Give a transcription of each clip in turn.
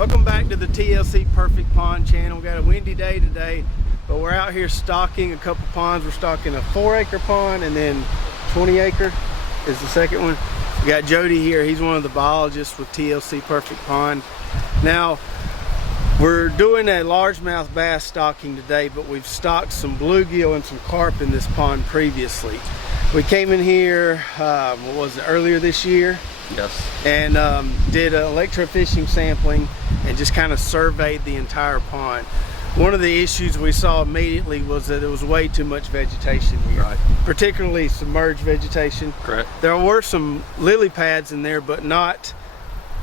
Welcome back to the TLC Perfect Pond channel. We got a windy day today, but we're out here stocking a couple ponds. We're stocking a 4-acre pond and then 20-acre is the second one. We got Jody here. He's one of the biologists with TLC Perfect Pond. Now, we're doing a largemouth bass stocking today, but we've stocked some bluegill and some carp in this pond previously. We came in here, what was it, earlier this year? Yes. And did an electrofishing sampling and just kind of surveyed the entire pond. One of the issues we saw immediately was that there was way too much vegetation here, Right. Particularly submerged vegetation. Correct. There were some lily pads in there, but not,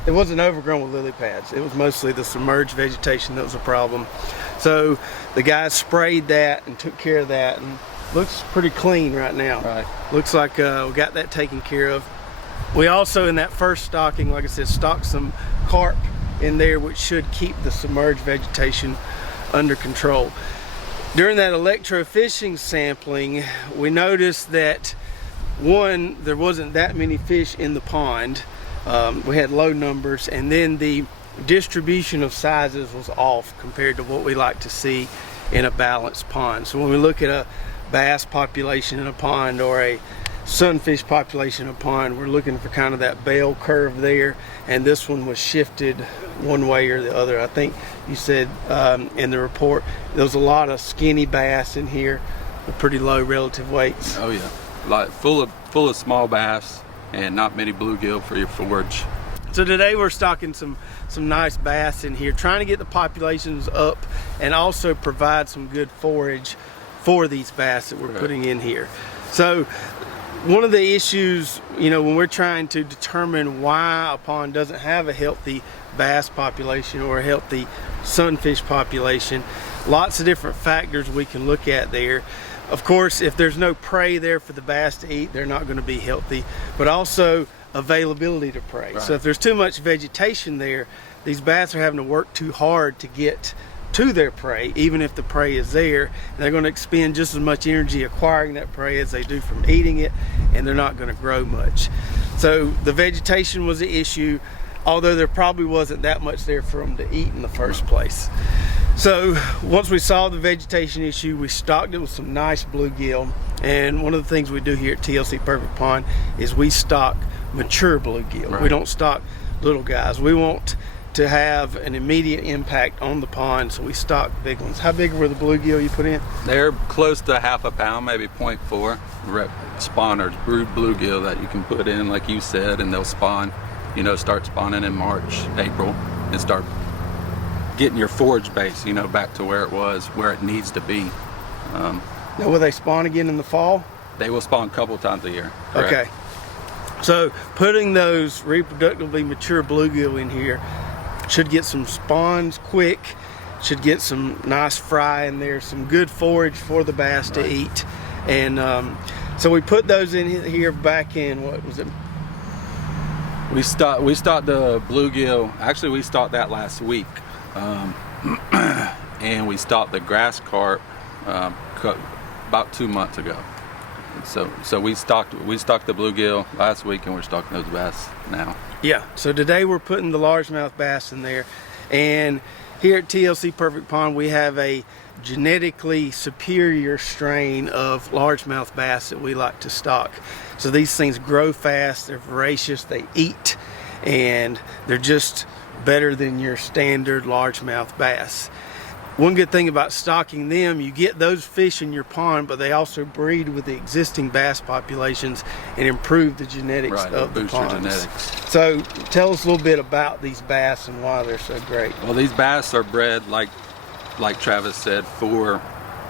it wasn't overgrown with lily pads. It was mostly the submerged vegetation that was a problem. So the guys sprayed that and took care of that, and looks pretty clean right now. Right. Looks like we got that taken care of. We also, in that first stocking, like I said, stocked some carp in there, which should keep the submerged vegetation under control. During that electrofishing sampling, we noticed that, one, there wasn't that many fish in the pond. We had low numbers, and then the distribution of sizes was off compared to what we like to see in a balanced pond. So when we look at a bass population in a pond or a sunfish population in a pond, we're looking for kind of that bell curve there, and this one was shifted one way or the other. I think you said in the report there was a lot of skinny bass in here with pretty low relative weights. Oh yeah, like full of small bass and not many bluegill for your forage. So today we're stocking some nice bass in here, trying to get the populations up and also provide some good forage for these bass that we're putting in here. So one of the issues, you know, when we're trying to determine why a pond doesn't have a healthy bass population or a healthy sunfish population, lots of different factors we can look at there. Of course, if there's no prey there for the bass to eat, they're not going to be healthy, but also availability to prey. Right. So if there's too much vegetation there, these bass are having to work too hard to get to their prey, even if the prey is there, and they're going to expend just as much energy acquiring that prey as they do from eating it, and they're not going to grow much. So the vegetation was the issue, although there probably wasn't that much there for them to eat in the first place. So once we saw the vegetation issue, we stocked it with some nice bluegill, and one of the things we do here at TLC Perfect Pond is we stock mature bluegill. Right. We don't stock little guys. We want to have an immediate impact on the pond, so we stock big ones. How big were the bluegill you put in? They're close to half a pound, maybe 0.4 spawners, brood bluegill that you can put in, like you said, and they'll spawn, you know, start spawning in March, April, and start getting your forage base, you know, back to where it was, where it needs to be. Now, will they spawn again in the fall? They will spawn a couple times a year. Correct. Okay. So putting those reproductively mature bluegill in here should get some spawns quick, should get some nice fry in there, some good forage for the bass to eat. And so we put those in here back in, what was it? We stocked the bluegill, actually we stocked that last week. And we stocked the grass carp about 2 months ago. So we stocked the bluegill last week, and we're stocking those bass now. Yeah, so today we're putting the largemouth bass in there, and here at TLC Perfect Pond we have a genetically superior strain of largemouth bass that we like to stock. So these things grow fast, they're voracious, they eat, and they're just better than your standard largemouth bass. One good thing about stocking them, you get those fish in your pond, but they also breed with the existing bass populations and improve the genetics of the ponds. Genetics. So tell us a little bit about these bass and why they're so great. Well, these bass are bred, like Travis said, for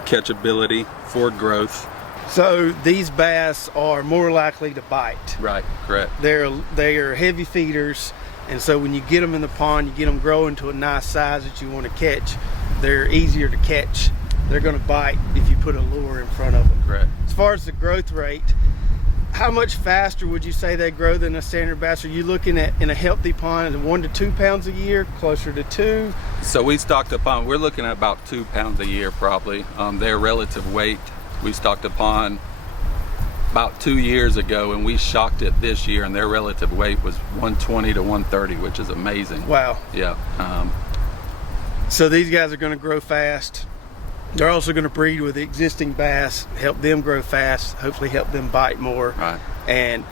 catchability, for growth. So these bass are more likely to bite. Right, correct. They are heavy feeders, and so when you get them in the pond, you get them growing to a nice size that you want to catch. They're easier to catch. They're going to bite if you put a lure in front of them. Correct. As far as the growth rate, how much faster would you say they grow than a standard bass? Are you looking at, in a healthy pond, 1 to 2 pounds a year, closer to 2? So we stocked a pond, we're looking at about 2 pounds a year probably. Their relative weight, we stocked a pond about 2 years ago, and we shocked it this year, and their relative weight was 120 to 130, which is amazing. Wow. Yeah. So these guys are going to grow fast. They're also going to breed with the existing bass, help them grow fast, hopefully help them bite more. Right. And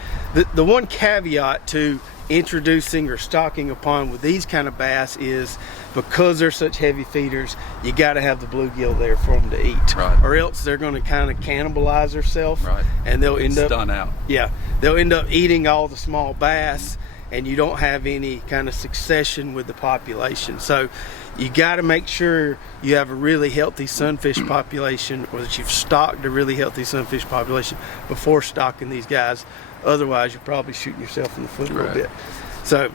the one caveat to introducing or stocking a pond with these kind of bass is, because they're such heavy feeders, you got to have the bluegill there for them to eat. Right. Or else they're going to kind of cannibalize themselves. Right. And they'll end up stun out. Yeah, they'll end up eating all the small bass, and you don't have any kind of succession with the population. So you got to make sure you have a really healthy sunfish population, or that you've stocked a really healthy sunfish population before stocking these guys. Otherwise, you're probably shooting yourself in the foot a little bit. So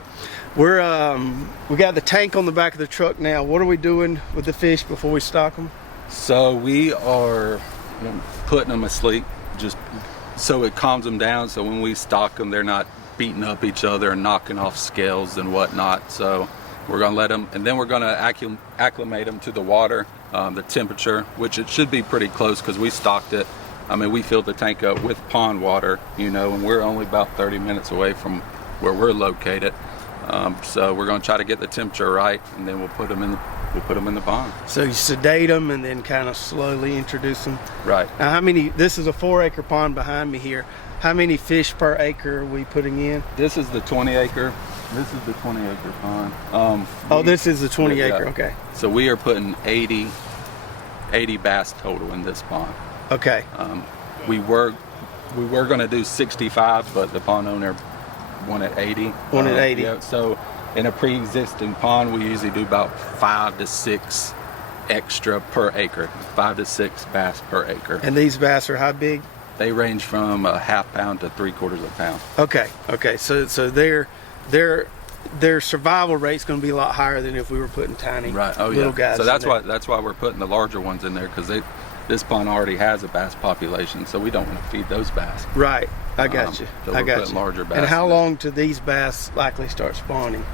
we got the tank on the back of the truck now. What are we doing with the fish before we stock them? So we are putting them asleep, just so it calms them down. So when we stock them, they're not beating up each other and knocking off scales and whatnot. So we're gonna let them, and then we're gonna acclimate them to the water, the temperature, which it should be pretty close because we stocked it. I mean, we filled the tank up with pond water, and we're only about 30 minutes away from where we're located. So we're going to try to get the temperature right, and then we'll put them in the pond. So you sedate them and then kind of slowly introduce them. Right. Now, how many? This is a 4-acre pond behind me here. How many fish per acre are we putting in? This is the 20-acre. This is the 20-acre pond. This is the 20-acre. Yeah. Okay. So we are putting 80 bass total in this pond. Okay. We were going to do 65, but the pond owner wanted 80. Wanted 80. Yeah, so in a pre-existing pond, we usually do about 5 to 6 extra per acre. 5 to 6 bass per acre. And these bass are how big? They range from a ½ pound to 3/4 pound. Okay. Okay. So their survival rate's going to be a lot higher than if we were putting tiny little guys. So that's why we're putting the larger ones in there, because this pond already has a bass population, so we don't want to feed those bass. Right. I got you. So I got putting you. larger bass. And how long do these bass likely start spawning?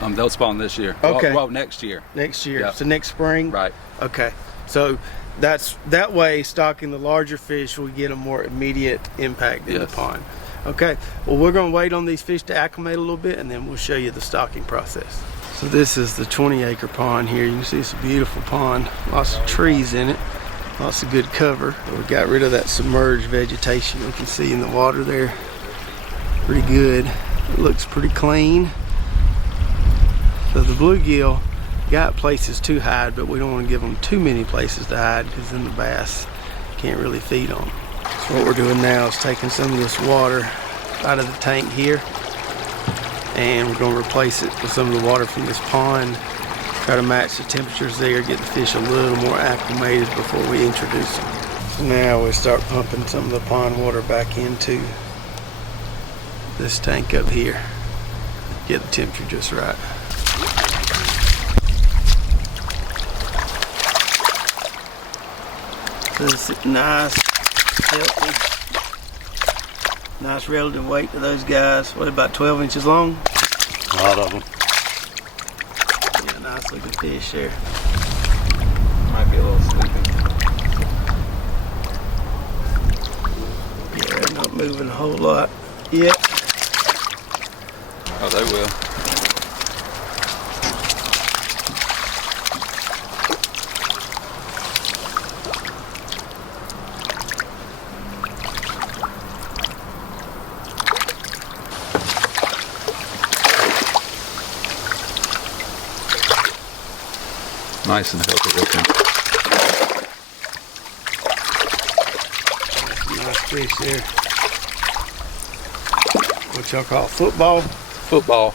They'll spawn this year. Okay. Well, next year. Next year. Yep. So next spring. Right. Okay. So that way, stocking the larger fish will get a more immediate impact in the pond. Okay. Well, we're going to wait on these fish to acclimate a little bit, and then we'll show you the stocking process. So this is the 20-acre pond here. You can see it's a beautiful pond. Lots of trees in it. Lots of good cover. We got rid of that submerged vegetation we can see in the water there. Pretty good. It looks pretty clean. So the bluegill got places to hide, but we don't want to give them too many places to hide, because then the bass can't really feed on them. So what we're doing now is taking some of this water out of the tank here, and we're going to replace it with some of the water from this pond. Try to match the temperatures there, get the fish a little more acclimated before we introduce them. So now we start pumping some of the pond water back into this tank up here. Get the temperature just right. So it's nice, healthy, nice relative weight to those guys. What, about 12 inches long? A lot of them. Nice looking fish there. Might be a little sleepy. Yeah, they're not moving a whole lot yet. Oh, they will. Nice and healthy looking. Nice fish there. What y'all call football? Football.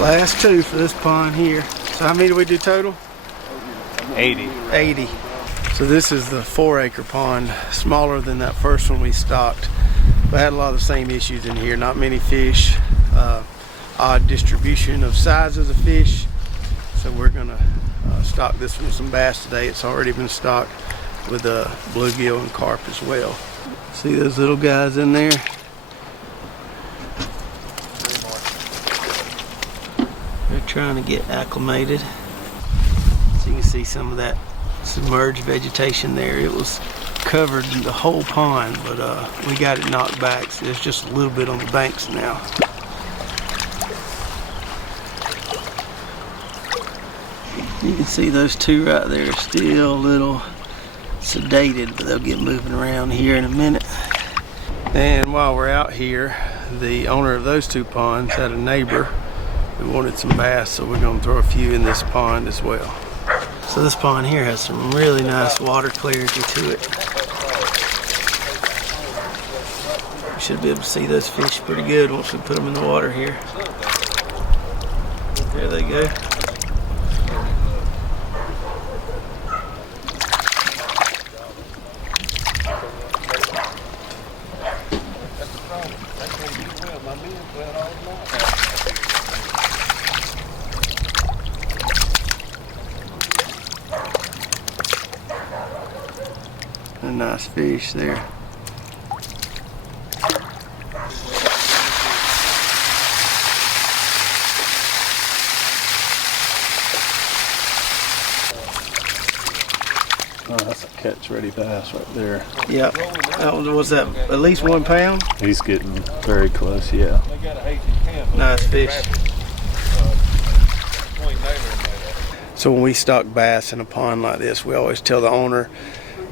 Last two for this pond here. So how many do we do total? 80. 80. So this is the 4-acre pond, smaller than that first one we stocked. We had a lot of the same issues in here. Not many fish, odd distribution of sizes of fish. So we're gonna stock this one with some bass today. It's already been stocked with bluegill and carp as well. See those little guys in there? They're trying to get acclimated. So you can see some of that submerged vegetation there. It was covered in the whole pond, but we got it knocked back, so there's just a little bit on the banks now. You can see those two right there are still a little sedated, but they'll get moving around here in a minute. And while we're out here, the owner of those two ponds had a neighbor who wanted some bass, so we're going to throw a few in this pond as well. So this pond here has some really nice water clarity to it. You should be able to see those fish pretty good once we put them in the water here. There they go. A nice fish there. Oh, that's a catch-ready bass right there. Yep. Was that at least 1 pound? He's getting very close, yeah. Nice fish. So when we stock bass in a pond like this, we always tell the owner,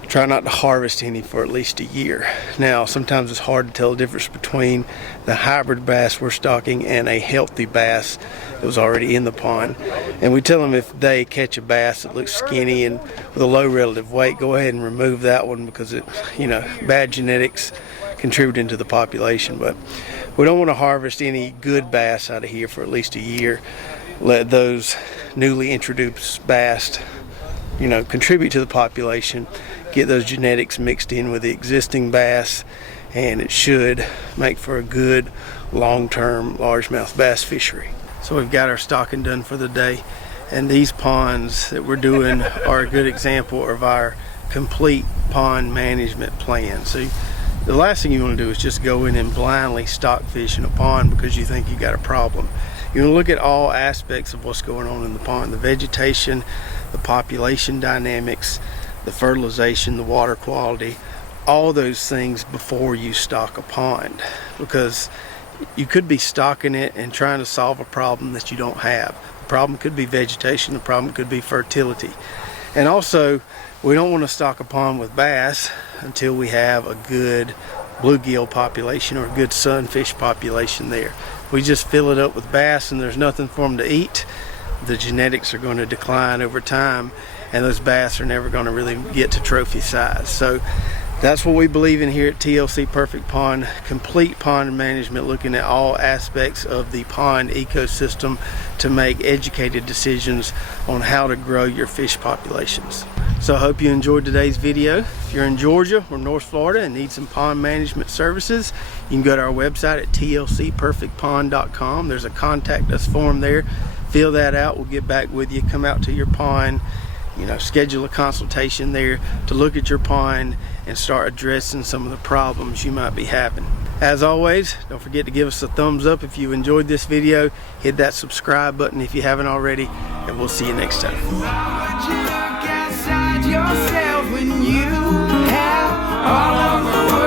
try not to harvest any for at least a year. Now, sometimes it's hard to tell the difference between the hybrid bass we're stocking and a healthy bass that was already in the pond. And we tell them if they catch a bass that looks skinny and with a low relative weight, go ahead and remove that one because it, bad genetics contributing to the population. But we don't want to harvest any good bass out of here for at least a year. Let those newly introduced bass contribute to the population, get those genetics mixed in with the existing bass, and it should make for a good long-term largemouth bass fishery. So we've got our stocking done for the day, and these ponds that we're doing are a good example of our complete pond management plan. So the last thing you want to do is just go in and blindly stock fish in a pond because you think you got a problem. You want to look at all aspects of what's going on in the pond: the vegetation, the population dynamics, the fertilization, the water quality, all those things before you stock a pond, because you could be stocking it and trying to solve a problem that you don't have. The problem could be vegetation, the problem could be fertility. And also, we don't want to stock a pond with bass until we have a good bluegill population or a good sunfish population there. We just fill it up with bass and there's nothing for them to eat, the genetics are going to decline over time, and those bass are never going to really get to trophy size. So that's what we believe in here at TLC Perfect Pond: complete pond management, looking at all aspects of the pond ecosystem to make educated decisions on how to grow your fish populations. So I hope you enjoyed today's video. If you're in Georgia or North Florida and need some pond management services, you can go to our website at tlcperfectpond.com. There's a contact us form there. Fill that out, we'll get back with you, come out to your pond, schedule a consultation there to look at your pond and start addressing some of the problems you might be having. As always, don't forget to give us a thumbs up if you enjoyed this video. Hit that subscribe button if you haven't already, and we'll see you next time. Yourself when you have all of the